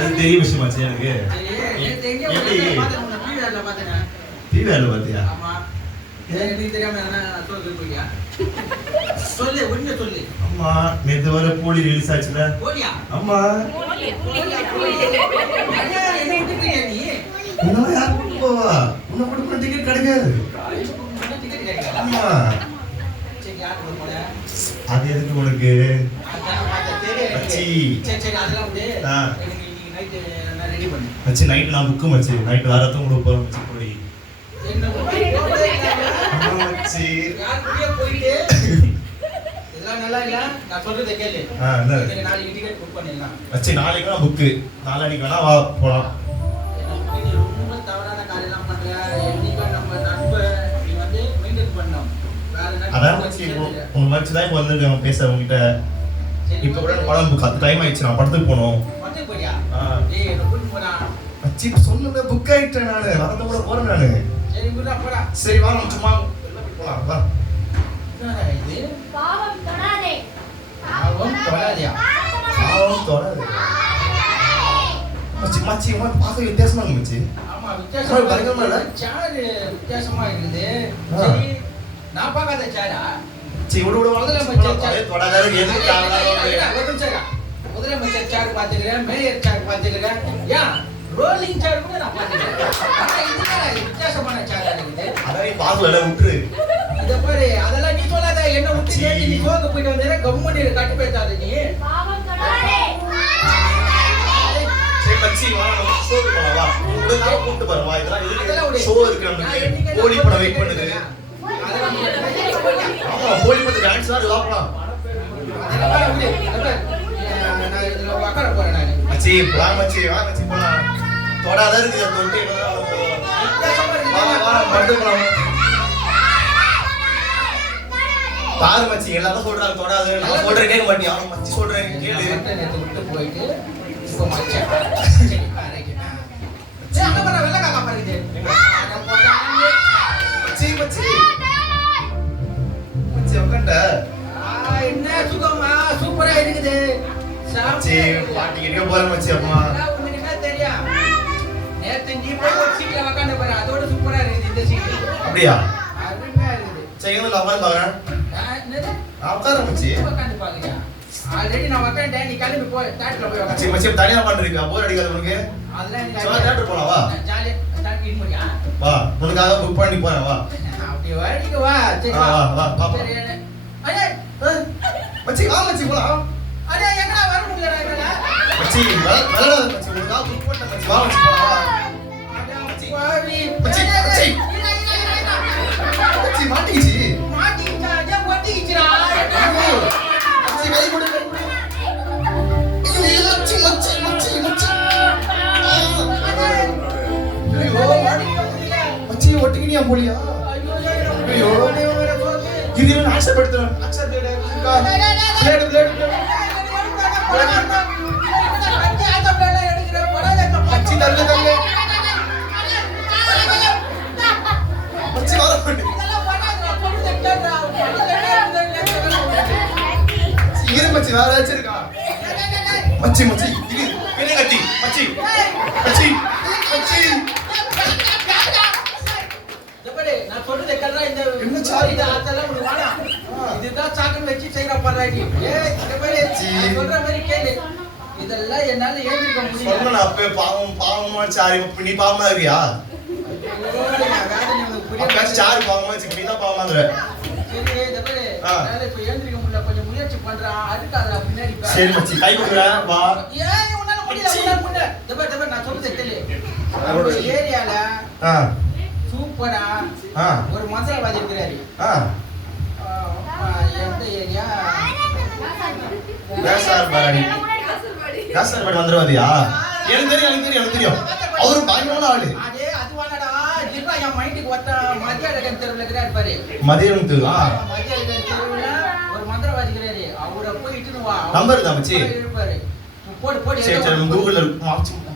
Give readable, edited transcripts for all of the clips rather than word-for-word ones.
அது தெரிய விஷயமாச்சு எனக்கு. டிவில பாத்தியா? அம்மா நேத்து வர போலி ரிலீஸ் ஆச்சுல. அம்மா உன்னை யார் கூட்டு போவா? உன்னை கூட்டு போன டிக்கெட் கிடைக்காது. அம்மா அது எதுக்கு உனக்கு? மச்சி நைட் நான் புக்கு மச்சி நைட் வாரத்தும் கூட போறோம் மச்சி போய். மச்சி இதெல்லாம் நல்லா இல்ல நான் சொல்றதை கேளு. நாளைக்கு டிக்கெட் புக் பண்ணிடலாம் மச்சி. நாளைக்கு நான் புக்கு, நாளைக்கு வேணா வா போலாம். ரொம்ப தவறான காரியெல்லாம் பண்ற. என்னைக்கு நம்ம நண்ப நீ வந்து மெயின்டைன் பண்ணணும். அதான் மச்சி உங்க மச்சி தான் இப்போ வந்து பேச உங்ககிட்ட. இப்போ கூட படம் புக் அது டைம் ஆயிடுச்சு. நான் படத்துக்கு போகணும். படத்துக்கு போறியா? ஏய் என்ன கூட்டி போடா மச்சி. சொன்னல புக் ஆயிட்டேன் நான். வரத கூட போறேன் நான். சரி குடா போடா. சரி வா நம்ம சும்மா வெளில போலாம் வா. என்னடா இது? பாவம் தொடாதே. பாவம் தொடாதேயா? பாவம் தொடாதே. மச்சி மச்சி உனக்கு பார்க்க வித்தியாசமா இருக்கு மச்சி. ஆமா வித்தியாசமா பயங்கரமா இல்ல? சேர் வித்தியாசமா இருக்குது. சரி நான் பார்க்காத சேரா? சரி விடு விடு முதலமைச்சர் சேர் தொடாதே. எதுக்கு காரணம்? முதலமைச்சர் சேர் பாத்துக்கிறேன், மேயர் சேர் பாத்துக்கிறேன். ஏன் ரோலிங் சேர் கூட நான் பாத்துக்கிறேன். ஆனா இது வித்தியாசமான சேர் இருக்குது. அத நீ பாக்கல விட்டுரு. இத பாரு அதெல்லாம் நீ சொல்லாத. என்ன விட்டு நீ போக போயிட்டு வந்தற கம்மனில கட்டு பேசாத நீ. பாவம் தொடாதே. சரி மச்சி வா நம்ம ஷோ போலாம் வா. உடனே நான் கூட்டி போறேன் வா. இதெல்லாம் ஷோ இருக்கு நமக்கு. கோலி படம் வெயிட் பண்ணுது. ஆமா கோலி படம் டான்ஸ் ஆடு வா போலாம். அதெல்லாம் விடு. நான் இதுல உட்கார போறேன் நான். மச்சி வா மச்சி வா மச்சி போலாம். தொடாத இருக்கு தொட்டி வா வா படுத்து போலாம். பாரு மச்சி எல்லாரும் சொல்றாங்க தொடாத. நான் சொல்றேன் கேட்க மாட்டியா? மச்சி சொல்றேன் கேளு. நேத்து விட்டு போயிட்டு இப்போ மச்சி சரி பாருங்க. சரி அங்க பாரு வெள்ள காக்கா பாருங்க. நான் போறாங்க மச்சி மச்சி மச்சி உட்கார்ந்த. என்ன சுகமா சூப்பரா இருக்குது. மச்சி பாட்டி கிட்ட போற மச்சி அம்மா. உங்களுக்கு என்ன தெரியும்? நேத்து நீ போய் ஒரு சீட்ல உட்கார்ந்து பாரு. அதோட சூப்பரா இருக்குது இந்த சீட். அப்படியே அருமையா இருக்குது. சரி இங்க உட்கார்ந்து பாறேன். என்னது? உட்கார மச்சி. உட்கார்ந்து பாருங்க. ஆல்ரெடி நான் உட்கார்ந்தேன். நீ கிளம்பி போ. தியேட்டர்ல போய் உட்காரு. மச்சி மச்சி தனியா உட்கார்ந்திருக்க. போர் அடிக்காத உனக்கு? அதெல்லாம் நீ தியேட்டர் போலாம் வா. ஜாலியா டாக் இன் பண்ணியா? வா உனக்காக புக் பண்ணி போறேன் வா. அப்படியே வரீங்க வா. சரி வா வா பாப்பா. அடே மச்சி வா மச்சி போலாம். அடே எங்கடா வர முடியல எங்கடா? மச்சி வரல மச்சி உனக்காக புக் பண்ண மச்சி வா மச்சி போலாம் வா. அடே மச்சி வாவி மச்சி மச்சி மச்சி மாட்டிக்கிச்சி. மாட்டிக்கிச்சா? அடே மாட்டிக்கிச்சுடா. மச்சி கை போடு. ஐயோ மச்சி மச்சி மச்சி மச்சி. ஐயோ மச்சி ஒட்டிக்கினியா போலியா? ஐயோ இது நான் ஆசைப்படுறேன். ஆசைப்படுறேன். பிளேட் பிளேட் மச்சி தள்ளு தள்ளு. மச்சி வர பண்ணு. இரு மச்சி வேற வச்சிருக்கா. மச்சி மச்சி இது பெரிய கட்டி மச்சி மச்சி மச்சி. ஜபடே நான் சொல்றத கேளடா. இந்த என்ன சாரி இது ஆத்தல உனக்கு வாடா. இதுதான் சாக்கன் வெச்சி செய்றா பாறாடி. ஏய் ஜபடே நான் சொல்ற மாதிரி கேளு. இதெல்லாம் என்னால ஏத்துக்க முடியல. சொன்னா அப்பே பாவம் பாவமா சாரி நீ பாவமா இருக்கியா? அக்காச்சி சாரி பாவமா நீ தான் பாவமாங்கற. சரி ஜபடே நான் இப்ப ஏந்திரிக்க முடியல. கொஞ்சம் முயற்சி பண்றேன். அதுக்கு அதல பின்னாடி பா. சரி மச்சி கை குடுறா வா. ஏய் உன்னால முடியல உன்னால முடியல. ஜபடே நான் சொல்றத கேளு. நம்ம ஏரியால சூப்பரா ஒரு மசாலாவாதி இருக்கிறாரு. எந்த ஏரியா? காசர்பாடி. காசர்பாடி வந்துருவாதியா? எனக்கு தெரியும் எனக்கு தெரியும் எனக்கு தெரியும். அவரு பயங்கரமான ஆளு. அதே அதுவானடா. இப்ப என் மைண்டுக்கு வட்ட மதியாடகன் தெருவுல இருக்கிறாரு பாரு. மதியாடகன் தெரு. மதியாடகன் தெருவுல ஒரு மந்திரவாதி இருக்கிறாரு. அவரை போய் இட்டுன்னு வா. நம்பர் தான் மச்சி. இருப்பாரு. போடு போடு. சரி சரி கூகுள்ல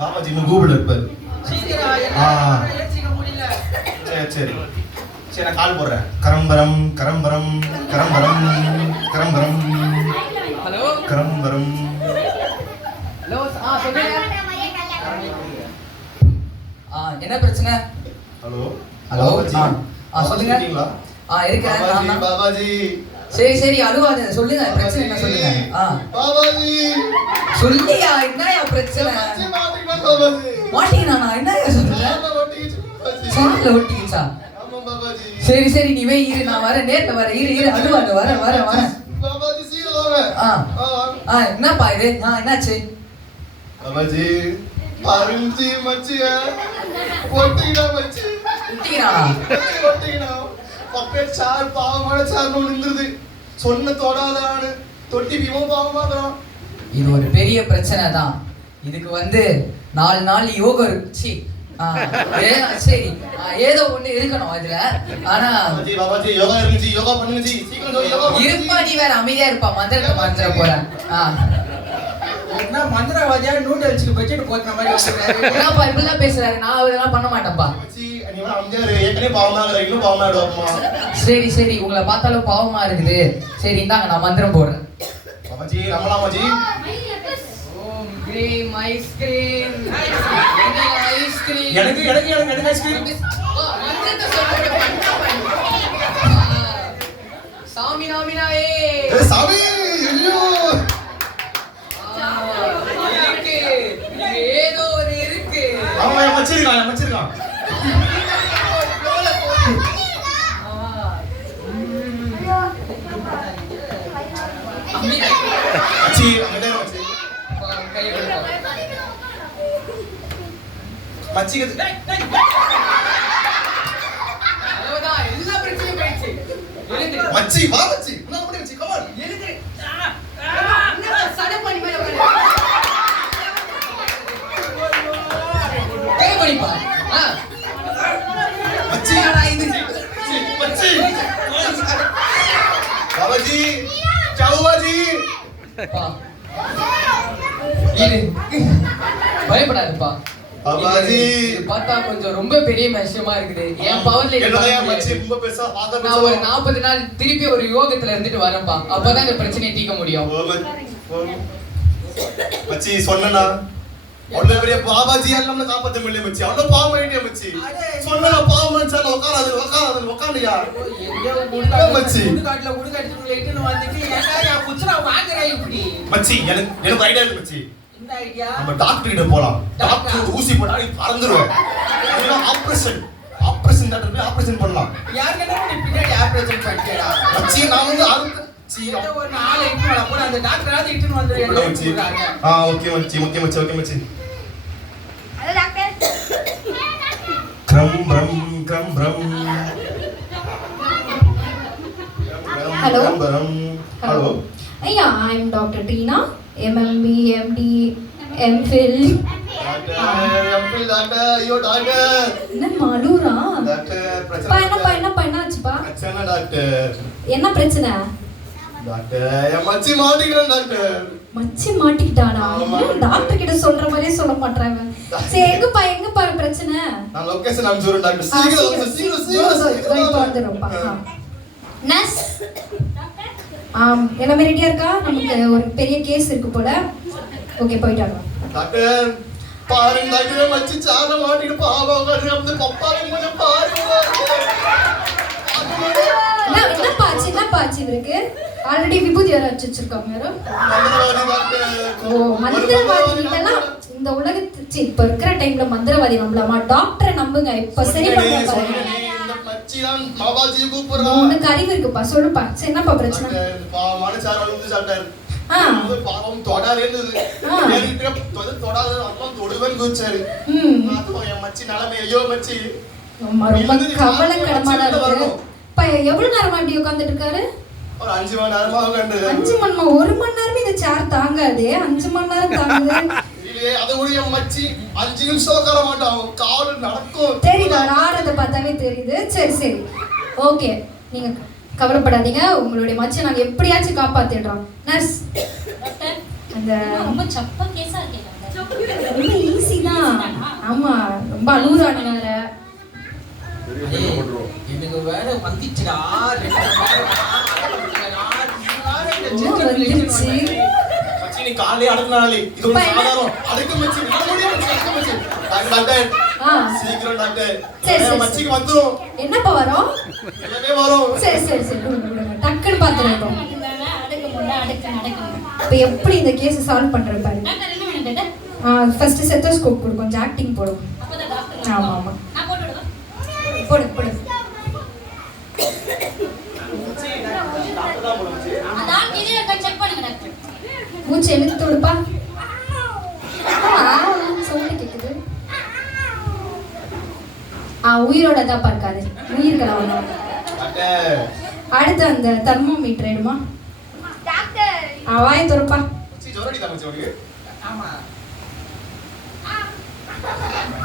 பாபாஜி கூகுள்ல இருப்பாரு. சீக்கிரம் ஏசிக்க முடியல. சரி சரி சரி நான் கால் போடுறேன். கரம்பரம் கரம்பரம் கரம்பரம் கரம்பரம். ஹலோ கரம்பரம். ஹலோ சொல்லுங்க. என்ன பிரச்சனை? ஹலோ ஹலோ சொல்லுங்க. இருக்கேன் பாபாஜி பாபாஜி. சரி அழுவாத, சொல்லுங்க பிரச்சனை என்ன சொல்லுங்க. பாபாஜி சொல்லியா, என்னயா பிரச்சனை? மாட்டீங்கண்ணா, என்னயா சொல்லுங்க? சார்ல ஒட்டிக்கிச்சா? சரி நீ வே இரு, நான் வரேன், நேர்ல வரேன், இரு அழுவாத, வரேன். பாபாஜி சீக்கிரம் என்னப்பா இது? என்னாச்சு பாபாஜி? அருஞ்சி மச்சியா ஒட்டிடா மச்சி. ஒட்டிடா பப்பே சார் பாவமான சார் நின்றுது. சொன்ன தொடாதான்னு தொட்டி பீமோ பாவமாகறான். இது ஒரு பெரிய பிரச்சனை தான். இதுக்கு 4 நாள் யோகா இருந்துச்சு. சரி ஏதோ ஒண்ணு இருக்கணும் அதுல. ஆனா பாபாஜி யோகா இருந்துச்சு, யோகா பண்ணுங்க ஜி, சீக்கிரம் யோகா இருப்பா. நீ வேற அமைதியா இருப்பா, மந்திரத்தை மந்திர போறேன். என்ன மந்திரவாதியா நூடுல்ஸ்க்கு பட்ஜெட் போத்துற மாதிரி வச்சிருக்காரு. என்னப்பா இப்படிலாம் பேசுறாரு? நான் அதெல்லாம் பண்ண மாட்டேன்ப்பா. நீ வேற அமைதியா இரு, ஏற்கனவே பாவமாகற, இன்னும் பாவமாடுவாப்பா. சரி உங்களை பார்த்தாலும் பாவமா இருக்குது. சரி இந்தாங்க, நான் மந்திரம் போடுறேன். பாபாஜி ரமலாமா ஜி. ஓம் கிரீம் ஐஸ்கிரீம். ஐஸ்கிரீம் எனக்கு ஐஸ்கிரீம். மந்திரத்தை சொல்லுங்க. சாமி நாமினாயே. சாமி ஐயோ ஏதோ ஒரு இருக்கு. அவன் மச்சிருக்கான். மச்சி அங்கடே மச்சி. மச்சிக்கு அவ்வளவுதான், எல்லா பிரச்சனையும் போயிடுச்சு. மச்சி வா மச்சி. நான் பண்ணி மச்சி கம் ஆன். எழுந்து. சடப்பணி மேல வர. கை பண்ணிப்பா. மச்சி இது மச்சி. பாபாஜி சௌபாஜி. இது பயப்படாதப்பா. பாபாஜி பார்த்தா கொஞ்சம் ரொம்ப பெரிய விஷயமா இருக்குது. என் பவர்ல என்னையா மச்சி ரொம்ப பெருசா பாக்க நான் ஒரு 40 நாள் திருப்பி ஒரு யோகத்துல இருந்துட்டு வரேன்ப்பா. அப்பதான் இந்த பிரச்சனையை தீர்க்க முடியும். மச்சி சொன்னனா ஒண்ணு பெரிய பாபாஜி எல்லாம் காப்பாத்த முடியல மச்சி. அவ்வளவு பாவம் ஆயிட்டே மச்சி. சொன்னா பாவம் மச்சான் உட்காருயா. மச்சி உடுகாட்டுல வந்துட்டு ஏன்டா புச்சரா வாங்குறா இப்படி? மச்சி எனக்கு ஐடியா இருக்கு மச்சி. இந்த ஐடியா நம்ம டாக்டர் கிட்ட போலாம். டாக்டர் ஊசி போட்டா நீ பறந்துருவே. ஆபரேஷன் டாக்டர் ஆபரேஷன் பண்ணலாம். யார் கேட்டா நீ பின்னாடி ஆபரேஷன் பண்ணிட்டடா? மச்சி நான் அறுத்து ஒரு நாள் இட்டு போற அந்த டாக்டராவது இட்டுன்னு வந்துரு மச்சி. ஓகே மச்சி. Hello doctor. க்ரம் ப்ரம். Hello. Yeah, I'm Dr. Tina, MMB, MD, MPhil. Doctor ஐயோ டாக்டர். என்ன மாலூரா? டாக்டர் என்னாச்சுப்பா? பிரச்சனை டாக்டர். என்ன பிரச்சனை? டாக்டர் என் மச்சி மாட்டிக்கிறேன் டாக்டர். மச்சி மாட்டிக்கிட்டானா? டாக்டர் கிட்ட சொல்ற மாதிரியே சொல்ல மாட்டாங்க. சரி எங்கப்பா பிரச்சனை? நான் லொகேஷன் அனுப்பிச்சுறேன் டாக்டர். சீக்கிரம் வந்துருப்பா. நர்ஸ் எல்லாமே ரெடியா இருக்கா? நமக்கு ஒரு பெரிய கேஸ் இருக்கு போல. ஓகே போயிட்டாங்க. டாக்டர் பாருங்க டாக்டர் மச்சி சார மாட்டிட்டு பாவம் கறந்து பப்பால முன்ன பாருங்க. என்னப்பாச்சு இவருக்கு? ஆல்ரெடி விபூதி வேற வச்சிருக்காங்க யாரோ. மந்திரவாதி இதெல்லாம் இந்த உலகத்து இப்ப இருக்கிற டைம்ல மந்திரவாதி நம்பலாமா? டாக்டரை நம்புங்க. இப்ப சரி பண்ற பாருங்க. இந்த மச்சி தான் பாபாஜி கூப்பிடுறான். உனக்கு அறிவு இருக்குப்பா, சொல்லுப்பா. சரி என்னப்பா பிரச்சனை? பாவமான சார் வந்து சாப்பிட்டாரு. பாவம் தொடாதே இருந்தது. தொடாத அப்பம் தொடுவன் கூச்சாரு. என் மச்சி நிலைமை ஐயோ மச்சி ரொம்ப கவலைக்கிடமான இருக்கு. எவ்வளவு நேரம் ஆண்டி உட்கார்ந்துட்டு இருக்காரு? ஒரு 5 மணி நேரமா உட்கார்ந்து. 5 மணி நேரம்? 1 மணி நேரமே இந்த சேர் தாங்காதே. 5 மணி நேரம் தாங்குது. இல்லையே அது உடைய மச்சி 5 நிமிஷம் உட்கார மாட்டான். கால் நடக்கும். தெரியுதா? ஆறத பார்த்தாவே தெரியுது. சரி ஓகே, நீங்க கவலைப்படாதீங்க. உங்களுடைய மச்சை நாங்க எப்படியாச்சும் காப்பாத்திடுறோம். நர்ஸ் அந்த ரொம்ப சப்ப கேஸா இருக்கேன். ரொம்ப ஈஸி தான். ஆமா ரொம்ப அழுகுறானுங்க வேற. எனக்கு வேற வந்துச்சுடா. மச்சி நீ காலே அடக்குனாலே இது ஒரு சாதாரணம். அடக்கு மச்சி. டாக்டர் ஆ சீக்கிரம் டாக்டர் சரி, சரி. மச்சிக்கு வந்துரும் என்னப்பா வரும்? எல்லாமே வரும் சரி சரி சரி விடுங்க டக்குன்னு பார்த்துருக்கோம். அடுக்க முடியல அடக்கு இப்போ எப்படி இந்த கேஸ் சால்வ் பண்ற பாரு. டாக்டர் என்ன வேணும் டாக்டர்? ஃபர்ஸ்ட் செத்தோஸ்கோப் கொடு, கொஞ்சம் ஆக்டிங் போடும். அப்பதான் டாக்டர் ஆமா ஆமா நான் போட்டு விடுவா. போடு போடு. டாக்டர் இதே செக் பண்ணுங்க டாக்டர். மூச்சு இழுத்து விடுப்பா. சவுண்ட் கேக்குது. உயிரோட தான் பார்க்காது, உயிர்களை வரும். டாக்டர் அடுத்து அந்த தெர்மோமீட்டர் எடுமா. வாயை துறப்பா. மச்சி ஜோர் அடிக்குதா மச்சி உனக்கு ஆமா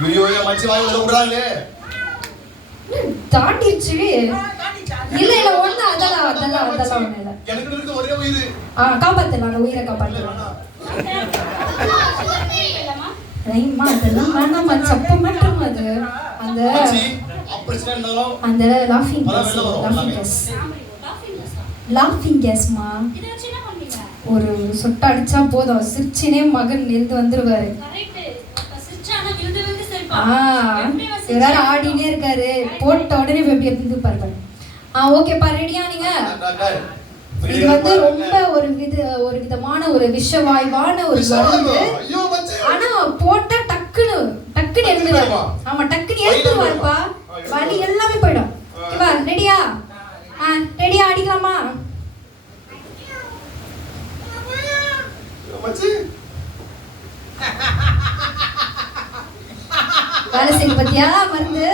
ஐயோ மச்சி வாய் உள்ள விடுறாங்களே தாண்டிடுச்சு. இல்ல இல்ல ஒண்ணு அதெல்லாம் ஒண்ணு இல்ல. எனக்கு இருக்கு ஒரே உயிர் காப்பாத்தலாம், அந்த உயிரை காப்பாத்தலாம். ரைமா அதெல்லாம் வேணாமா, சப்ப மட்டும் அது அந்த மச்சி ஆபரேஷன் இருந்தாலும் அந்த லாஃபிங் அதான் கேஸ், வெளில வரும் லாஃபிங் கேஸ், லாஃபிங் கேஸ்மா. இத வச்சு என்ன பண்ணுவீங்க? ஒரு சொட்டு அடிச்சா போதும், சிரிச்சினே மகன் எழுந்து வந்துருவாரு. கரெக்ட். அப்ப சிச்சானா விழுந்து சரிப்பா. இவராரு ஆடினே இருக்காரு, போட்ட உடனே எப்படி இருந்து பாருங்க. ஓகேப்பா, ரெடியா நீங்க? டாக்டர் இது வந்து ரொம்ப ஒரு விதமான ஒரு விஷவாயுவான ஒரு மருந்து. ஐயோ மச்சி ஆனா போட்டா டக்குன்னு எழுந்துருவாரு. ஆமா டக்குன்னு எழுந்துருவாருப்பா, வலி எல்லாமே போயிடும். ஓகேவா, ரெடியா? ரெடியா, அடிக்கலாமா? மச்சி வேலை செய்ய பத்தியா மருந்து?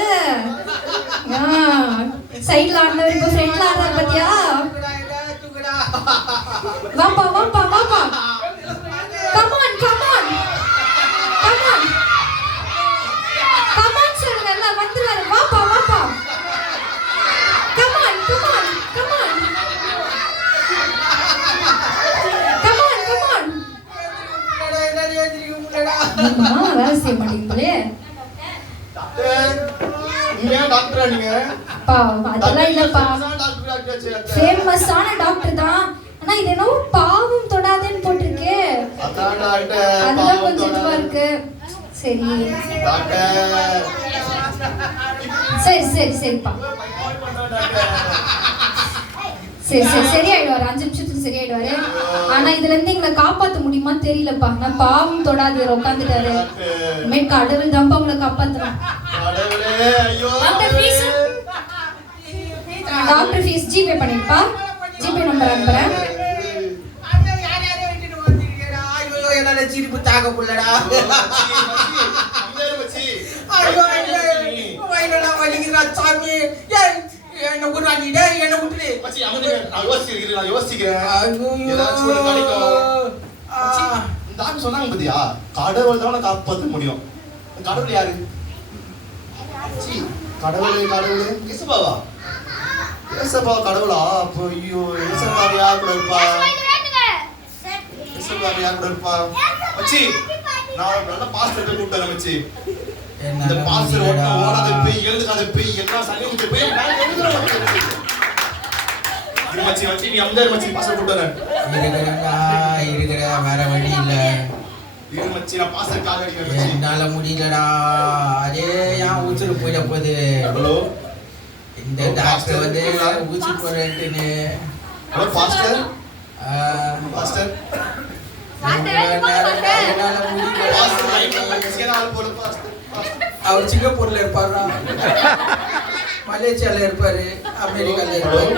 சைட்ல ஆடுனவர் இப்ப ஃப்ரண்ட்ல ஆடுறாரு பத்தியா? வாப்பா வாப்பா வாப்பா, கமான் கமான் கமான் கமான் சொல்லுங்க, எல்லாம் வந்துருவாரு. வாப்பா வாப்பா, come on come on come on come on come on. வேலை செய்ய மாட்டேங்குது. டாக்டர் நீங்க அதெல்லாம் இல்லப்பா, டாக்டர் ஃபேமஸான டாக்டர் தான். ஆனா இது என்ன பாவம் தொடாதேன்னு போட்டிருக்கு, அதான் டாக்டர் அதுதான் கொஞ்சம் இதுவா இருக்கு. சரி டாக்டர் சரி சரி சரிப்பா, சரி சரி சரியாயிடுவாரு, 5 நிமிஷத்துக்கு சரியாயிடுவாரு. ஆனா இதுல இருந்து எங்களை காப்பாத்த முடியுமா தெரியலப்பா. நான் பாவம் தொடாது உட்காந்துட்டாரு. இனிமேல் கடவுள் தான்ப்பா உங்களை காப்பாத்துறோம். கடவுளே ஐயோ டாக்டர் ஃபீஸ் ஜிபே பண்ணிருப்பா, ஜிபே நம்பர் அனுப்புறேன். என்னால சிரிப்பு தாக்க முடியலடா. வலிக்குதுடா சாமி. என்ன விடுறா நீ, என்ன விட்டுரு. சொன்னாங்க பாத்தியா, கடவுள் தான் காப்பாற்ற முடியும். கடவுள் யாரு? கடவுள் இயேசுபாவா? இயேசுபா கடவுளா? அப்போ ஐயோ இயேசுபா யார் கூட இருப்பா? இயேசுபா யார் கூட இருப்பா? மச்சி நான் நல்ல பாஸ்டர் கூப்பிட்டேன் மச்சி. இந்த பாஸ்டர் ஓடாத பேய், எழுதுகாத பேய், எல்லாம் சனி முச்ச பேய் நான் எழுதுறேன் மச்சி. மச்சி நீ அம்தர் மச்சி பாஸ்டர் கூப்பிட்டேன். இருக்கிற வேற வழி இல்ல. இது மச்சி நான் பாஸ்டர் கால் அடிக்கிறேன் மச்சி. என்னால முடியலடா. அதே ஏன் ஊசிட்டு போயிட போகுது. ஹலோ இந்த டாக்டர் வந்து ஊசி போறேன்ட்டுன்னு. ஹலோ பாஸ்டர் பாஸ்டர் அவர் சிங்கப்பூர்ல இருப்பாரா, மலேசியால இருப்பாரு, அமெரிக்கால இருப்பாரு.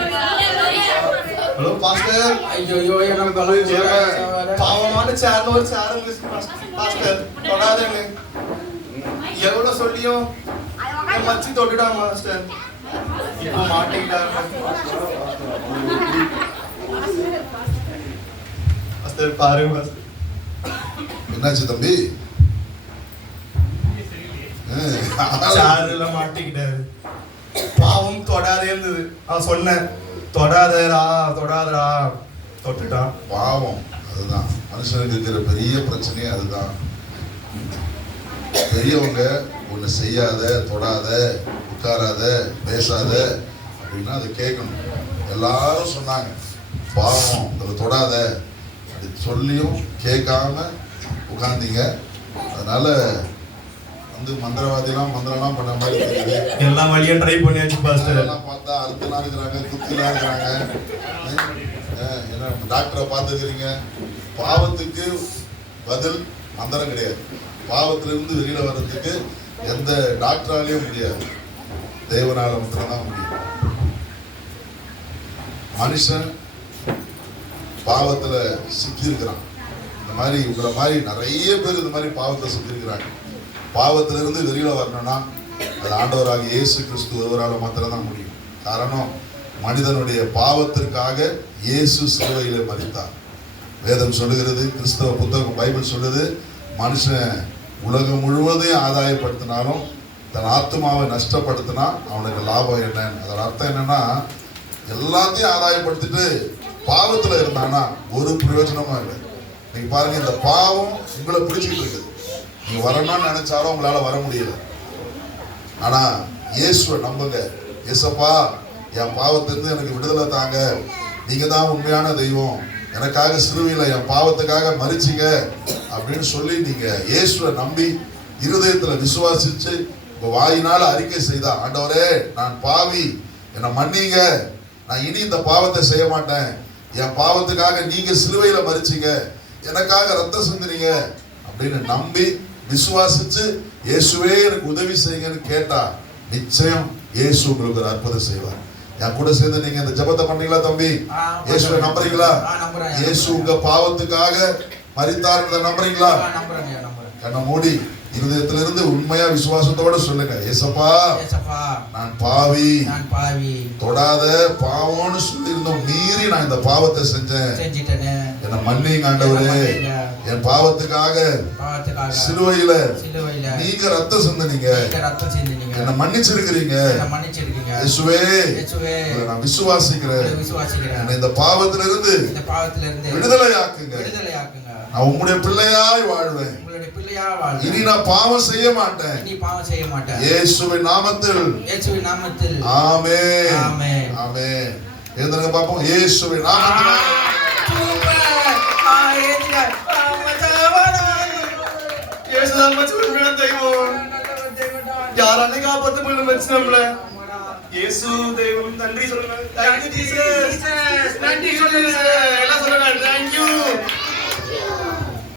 ஹலோ பாஸ்டர் ஐயோ எனக்கு பாவமான சேர்ல ஒரு சேரம் பாஸ்டர் தொடாதேன்னு எவ்வளவு சொல்லியும் மச்சி தொட்டுடா மாஸ்டர். இப்போ மாட்டிக்கிட்டாங்க மாஸ்டர். பாருங்க மாஸ்டர். என்னாச்சு தம்பி? சாருல மாட்டிக்கிட்டாரு. பாவம் தொடாதே இருந்தது. நான் சொன்னேன் தொடாதடா தொடாதடா, தொட்டுட்டான். பாவம், அதுதான் மனுஷனுக்கு இருக்கிற பெரிய பிரச்சனையே அதுதான். பெரியவங்க ஒண்ணு செய்யாத, தொடாத, உட்காராத, பேசாத அப்படின்னா அதை கேட்கணும். எல்லாரும் சொன்னாங்க பாவம் அதை தொடாத அப்படி சொல்லியும் கேட்காம உட்கார்ந்தீங்க. அதனால வந்து மந்திரம்லாம் பண்ண மாதிரி தெரியுது. எல்லா வழியும் ட்ரை பண்ணியாச்சு பாஸ்டர். எல்லாம் பார்த்தா அறுத்தலாம் இருக்கிறாங்க, குத்திலாம் இருக்கிறாங்க. என்ன டாக்டரை பார்த்துக்கிறீங்க. பாவத்துக்கு பதில் மந்திரம் கிடையாது. பாவத்திலிருந்து வெளியில வர்றதுக்கு எந்த டாக்டராலையும் முடியாது, தேவனால மட்டும்தான் முடியும். மனுஷன் பாவத்துல சிக்கி இருக்கிறான். இந்த மாதிரி உங்களை மாதிரி நிறைய பேர் இந்த மாதிரி பாவத்தை சுத்தி இருக்கிறாங்க. பாவத்திலிருந்து வெளியில வரணும்னா அது ஆண்டவராக இயேசு கிறிஸ்து ஒருவரால் மாத்திரம்தான் முடியும். காரணம், மனிதனுடைய பாவத்திற்காக இயேசு சிலுவையிலே மரித்தார். வேதம் சொல்லுகிறது, கிறிஸ்தவ புத்தகம் பைபிள் சொல்லுது, மனுஷன் உலகம் முழுவதையும் ஆதாயப்படுத்தினாலும் தன் ஆத்மாவை நஷ்டப்படுத்தினா அவனுக்கு லாபம் என்னன்னு. அதோட அர்த்தம் என்னன்னா, எல்லாத்தையும் ஆதாயப்படுத்திட்டு பாவத்துல இருந்தானா ஒரு பிரயோஜனமா இல்லை. நீங்க பாருங்க, இந்த பாவம் உங்களை பிடிச்சிட்டு இருக்குது. நீங்க வரணும்னு நினைச்சாலும் உங்களால வர முடியல. ஆனா இயேசுவை நம்புங்க. இயேசப்பா, என் பாவத்திலிருந்து எனக்கு விடுதலை தாங்க, நீங்க தான் உண்மையான தெய்வம், எனக்காக சிலுவையில என் பாவத்துக்காக மரிச்சிங்க அப்படின்னு சொல்லி நீங்க இயேசுவை நம்பி இருதயத்துல விசுவாசிச்சு உங்க வாயினால அறிக்கை செய்தா, ஆண்டவரே நான் பாவி, என்னை மன்னிங்க, நான் இனி இந்த பாவத்தை செய்ய மாட்டேன், என் பாவத்துக்காக நீங்க சிலுவையில மரிச்சிங்க, எனக்காக ரத்தம் சிந்தினீங்க அப்படின்னு நம்பி விசுவாசிச்சு இயேசுவே எனக்கு உதவி செய்யுங்கன்னு கேட்டா நிச்சயம் இயேசு உங்களுக்கு ஒரு அற்புதம் செய்வார். என் கூட சேர்ந்து நீங்க இந்த ஜெபத்தை பண்ணீங்களா தம்பி? இயேசுவை நம்புறீங்களா? இயேசு உங்க பாவத்துக்காக மரித்தார்ன்றதை நம்புறீங்களா? கண்ணை மூடி இருதயத்திலிருந்து உண்மையா விசுவாசத்தோட சொல்லுங்க, ஏசப்பா நான் பாவி, தொடாத பாவம்னு சொல்லி இருந்தோம், மீறி நான் இந்த பாவத்தை செஞ்சேன், என்ன மன்னிங்க ஆண்டவரே, என் பாவத்துக்காக சிலுவையில நீங்க ரத்தம் சிந்தினீங்க, என்ன மன்னிச்சிருக்கிறீங்க, இயேசுவே நான் விசுவாசிக்கிறேன், இந்த பாவத்திலிருந்து விடுதலை ஆக்குங்க, நான் உம்முடைய பிள்ளையாய் வாழ்வேன், இனி நான் பாவம் செய்ய மாட்டேன், இயேசுவின் நாமத்தில் ஆமென் ஆமென். எழுந்துங்க பாப்போம், இயேசுவின் நாமத்தில் யாராலே காப்பாற்ற முடியல நம்மள. இயேசு தெய்வம், நன்றி சொல்லுங்க. நன்றி சொல்லுங்க. எல்லாம் சொல்லுங்க. Thank you.